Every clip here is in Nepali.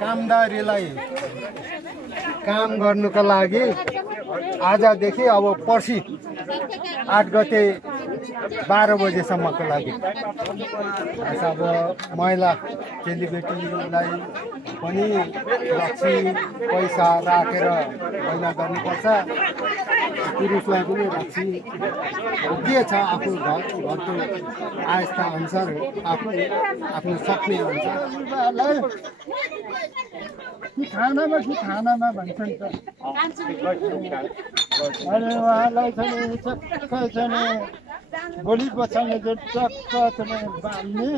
कामदारीलाई काम गर्नुको लागि आजदेखि अब पर्सि 8 गते 12 बजेसम्मको लागि अब महिला चेलीबेटीलाई पनि रक्सी पैसा राखेर मैला गर्नुपर्छ, पुरुषलाई पनि रक्सी के छ आफू घरको आयस्ता अनुसार आफू आफ्नो सक्ने अनुसार खानामा भन्छन् त अनि उहाँलाई चाहिँ गोली बचाउने जो टक्क बाल्ने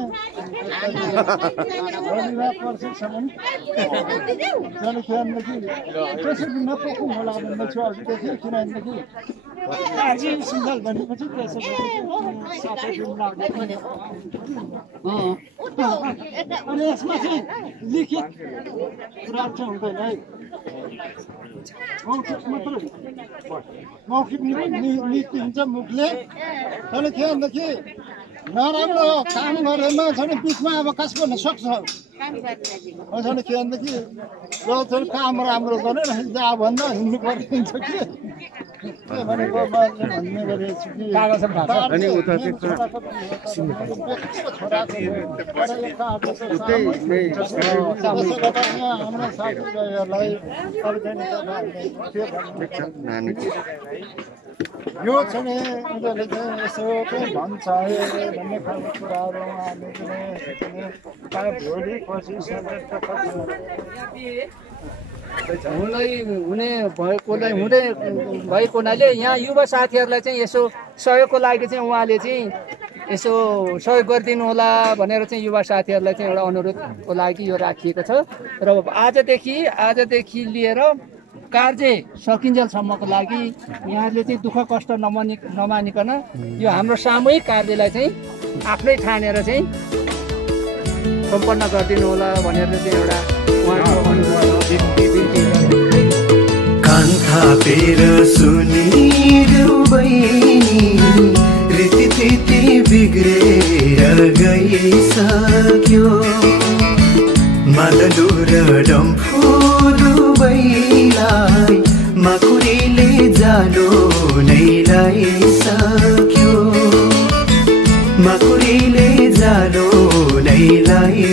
गोलीमा पर्सेसम्म किनभनेदेखि त्यसरी नपक्नु होला भन्ने छु अघिदेखि, किनभनेदेखि आजी सिङ्गल भनेपछि त्यसरी 7 दिन लाग्यो। अनि यसमा चाहिँ लिखित कुरा चाहिँ हुँदैन है, मौखिक नीति हुन्छ मुखले। तर के भनेदेखि नराम्रो काम गरेमा चाहिँ बिचमा अब कस गर्न सक्छ। झन् के भनेदेखि जो चाहिँ काम राम्रो गरेर जा भन्दा हिँड्नु पर्ने हुन्छ कि भनेको मैले भन्ने गरेको छु कि हाम्रो साथीभाइहरूलाई यो चाहिँ उनीहरूले चाहिँ यसो चाहिँ भन्छ भन्ने खालको कुराहरू उहाँहरूले भोलि पछि हुने भएको हुनाले यहाँ युवा साथीहरूलाई चाहिँ यसो सहयोगको लागि चाहिँ उहाँले चाहिँ यसो सहयोग गरिदिनु होला भनेर चाहिँ युवा साथीहरूलाई चाहिँ एउटा अनुरोधको लागि यो राखिएको छ। र आजदेखि लिएर कार्य सकिन्जेलसम्मको लागि यहाँले चाहिँ दुःख कष्ट नमानिकन यो हाम्रो सामूहिक कार्यलाई चाहिँ आफ्नै ठानेर चाहिँ सम्पन्न गरिदिनु होला भनेर चाहिँ एउटा उहाँको कान्था पेर सुनिदेऊ बहिनी रीति बिग्रेर गइसक्यो मादलु र डम्फु दुवैलाई माकुरीले जालो नै लाइसक्यो माकुरीले जालो नै लाइ